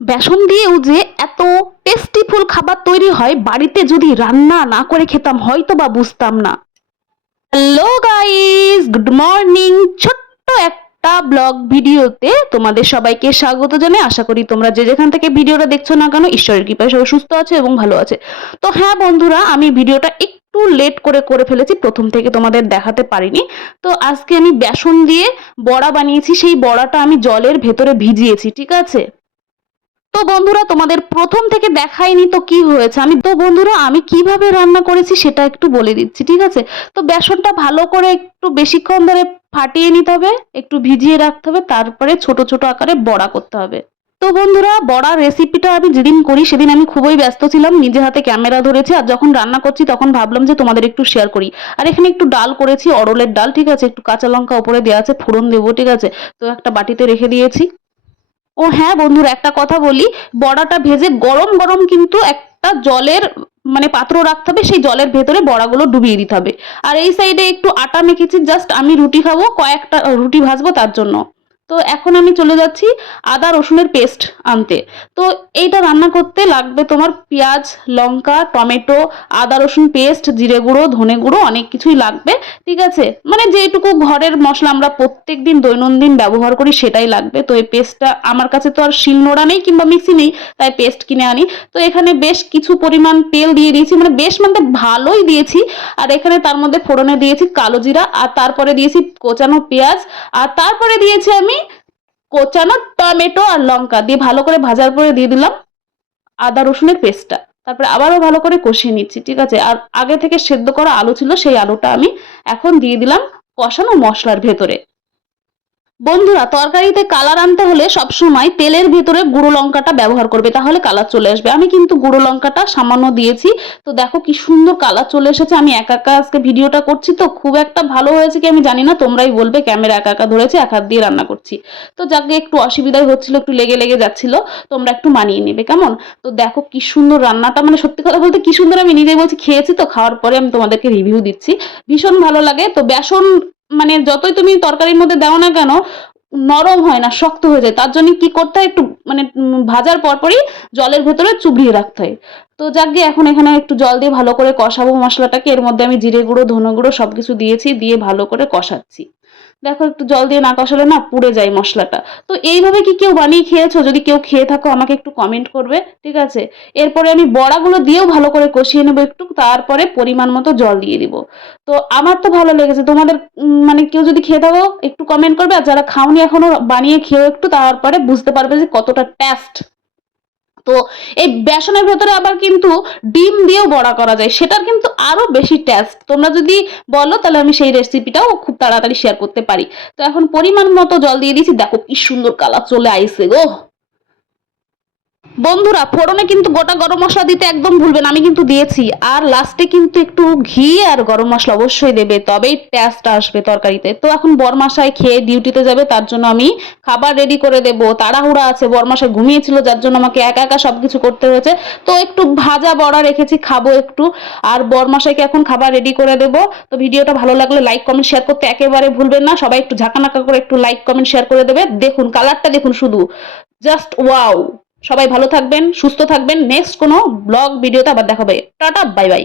বেসন দিয়েও যে এত টেস্টিফুল খাবার তৈরি হয়, বাড়িতে যদি রান্না না করে খেতাম হয়তো বা বুঝতাম না। Hello guys, good morning. ছোট্ট একটা ব্লগ ভিডিওতে তোমাদের সবাইকে স্বাগত জানাই। আশা করি তোমরা যে যেখান থেকে ভিডিওটা দেখছো না কেন, ঈশ্বরের কৃপায় সবাই সুস্থ আছে এবং ভালো আছে। তো হ্যাঁ বন্ধুরা, আমি ভিডিওটা একটু লেট করে ফেলেছি, প্রথম থেকে তোমাদের দেখাতে পারিনি। তো আজকে আমি বেসন দিয়ে বড়া বানিয়েছি, সেই বড়াটা আমি জলের ভেতরে ভিজিয়েছি, ঠিক আছে। তো বন্ধুরা, তোমাদের প্রথম থেকে দেখাইনি তো কি হয়েছে, আমি কিভাবে রান্না করেছি সেটা একটু বলে দিচ্ছি, ঠিক আছে। তো বেসনটা ভালো করে একটু বেশিক্ষণ ধরে ফাটিয়ে নিতে হবে, একটু ভিজিয়ে রাখতে হবে, তারপরে ছোট ছোট আকারে বড়া করতে হবে। তো বন্ধুরা, বড়ার রেসিপিটা আমি যেদিন করি সেদিন আমি খুবই ব্যস্ত ছিলাম, নিজে হাতে ক্যামেরা ধরেছি, আর যখন রান্না করছি তখন ভাবলাম যে তোমাদের একটু শেয়ার করি। আর এখানে একটু ডাল করেছি, অড়লের ডাল, ঠিক আছে, একটু কাঁচা লঙ্কা উপরে দেওয়া আছে, ফোড়ন দেবো, ঠিক আছে। তো একটা বাটিতে রেখে দিয়েছি। ও হ্যাঁ বন্ধুরা, একটা কথা বলি, বড়াটা ভেজে গরম গরম কিন্তু একটা জলের পাত্র রাখতে হবে, সেই জলের ভেতরে বড়াগুলো ডুবিয়ে দিতে হবে। আর এই সাইডে একটু আটা মেখেছি, জাস্ট আমি রুটি খাবো, কয়েকটা রুটি ভাজবো তার জন্য। তো এখন আমি চলে যাচ্ছি আদা রসুনের পেস্ট আনতে। তো এইটা রান্না করতে লাগবে তোমার পেঁয়াজ, লঙ্কা, টমেটো, আদা রসুন পেস্ট, জিরে গুঁড়ো, ধনে গুঁড়ো, অনেক কিছুই লাগবে, ঠিক আছে। যেটুকু ঘরের মশলা আমরা প্রত্যেক দিন দৈনন্দিন ব্যবহার করি সেটাই লাগবে। তো এই পেস্টটা আমার কাছে তো আর শিলনোড়া নেই কিংবা মিক্সি নেই, তাই পেস্ট কিনে আনি। তো এখানে বেশ কিছু পরিমাণ তেল দিয়ে দিয়েছি, বেশ ভালোই দিয়েছি। আর এখানে তার মধ্যে ফোড়নে দিয়েছি কালো জিরা, আর তারপরে দিয়েছি কোচানো পেঁয়াজ, আর তারপরে দিয়েছি আমি কোচানো টমেটো আর লঙ্কা দিয়ে ভালো করে ভাজার পরে দিয়ে দিলাম আদা রসুনের পেস্টটা। তারপরে আবারও ভালো করে কষিয়ে নিচ্ছি, ঠিক আছে। আর আগে থেকে সেদ্ধ করা আলু ছিল, সেই আলুটা আমি এখন দিয়ে দিলাম কষানো মশলার ভেতরে। বন্ধুরা, তরকারিতে কালার আনতে হলে সবসময় তেলের ভেতরে গুঁড়ো লঙ্কাটা ব্যবহার করবে, তাহলে কালার চলে আসবে। আমি কিন্তু গুঁড়ো লঙ্কাটা সামান্য দিয়েছি। তো দেখো কি সুন্দর কালার চলে এসেছে। আমি একা একা আজকে ভিডিওটা করছি, তো খুব একটা ভালো হয়েছে কি আমি জানি না, তোমরাই বলবে। ক্যামেরা একা একা ধরেছে, এক হাত দিয়ে রান্না করছি, তো যাকে একটু অসুবিধাই হচ্ছিল, একটু লেগে লেগে যাচ্ছিল, তোমরা একটু মানিয়ে নেবে কেমন। তো দেখো কি সুন্দর রান্নাটা, সত্যি কথা বলতে কি সুন্দর, আমি নিজেই বলছি। খেয়েছি তো, খাওয়ার পরে আমি তোমাদেরকে রিভিউ দিচ্ছি, ভীষণ ভালো লাগে। তো বেসন যতই তুমি তরকারির মধ্যে দাও না কেন, নরম হয় না, শক্ত হয়ে যায়। তার জন্য কি করতে হয়, একটু ভাজার পরপরই জলের ভেতরে চুবিয়ে রাখতে হয়। তো যাক গিয়ে এখন এখানে একটু জল দিয়ে ভালো করে কষাবো মশলাটাকে। এর মধ্যে আমি জিরে গুঁড়ো, ধনে গুঁড়ো সবকিছু দিয়েছি, দিয়ে ভালো করে কষাচ্ছি। দেখো একটু জল দিয়ে না কষালে না পুড়ে যায় মশলাটা। তো এইভাবে কি কেউ বানিয়ে খেয়েছো? যদি কেউ খেয়ে থাকো আমাকে একটু কমেন্ট করবে, ঠিক আছে। এরপরে আমি বড়াগুলো দিয়েও ভালো করে কষিয়ে নেবো একটু, তারপরে পরিমাণ মতো জল দিয়ে দিব। তো আমার তো ভালো লেগেছে, তোমাদের কেউ যদি খেয়ে থাকো একটু কমেন্ট করবে। আর যারা খাওনি এখনো, বানিয়ে খেও একটু, তারপরে বুঝতে পারবে যে কতটা টেস্ট। তো এই বেসনের ভেতরে আবার কিন্তু ডিম দিয়েও বড়া করা যায়, সেটার কিন্তু আরো বেশি টেস্ট। তোমরা যদি বলো তাহলে আমি সেই রেসিপিটাও খুব তাড়াতাড়ি শেয়ার করতে পারি। তো এখন পরিমাণ মতো জল দিয়ে দিয়েছি, দেখো কি সুন্দর কালার চলে আইছে গো। বন্ধুরা, ফোড়নে কিন্তু গোটা গরম মশলা দিতে একদম ভুলবেন, আমি কিন্তু দিয়েছি। আর লাস্টে কিন্তু একটু ঘি আর গরম মশলা অবশ্যই দেবে, তবেই টেস্ট আসবে তরকারিতে। তো এখন বরমাসায় খেয়ে ডিউটিতে যাবে, তার জন্য আমি খাবার রেডি করে দেবো, তাড়াহুড়া আছে। বরমাসায় ঘুমিয়েছিল, যার জন্য আমাকে একা একা সবকিছু করতে হয়েছে। তো একটু ভাজা বড়া রেখেছি, খাবো একটু। আর বরমাসাইকে এখন খাবার রেডি করে দেবো। তো ভিডিওটা ভালো লাগলে লাইক কমেন্ট শেয়ার করতে একেবারে ভুলবেন না। সবাই একটু ঝাঁকানাকা করে একটু লাইক কমেন্ট শেয়ার করে দেবে। দেখুন কালারটা, দেখুন শুধু, জাস্ট ওয়াও। সবাই ভালো থাকবেন, সুস্থ থাকবেন। নেক্সট কোনো ব্লগ ভিডিওতে আবার দেখা হবে। Tata, bye bye.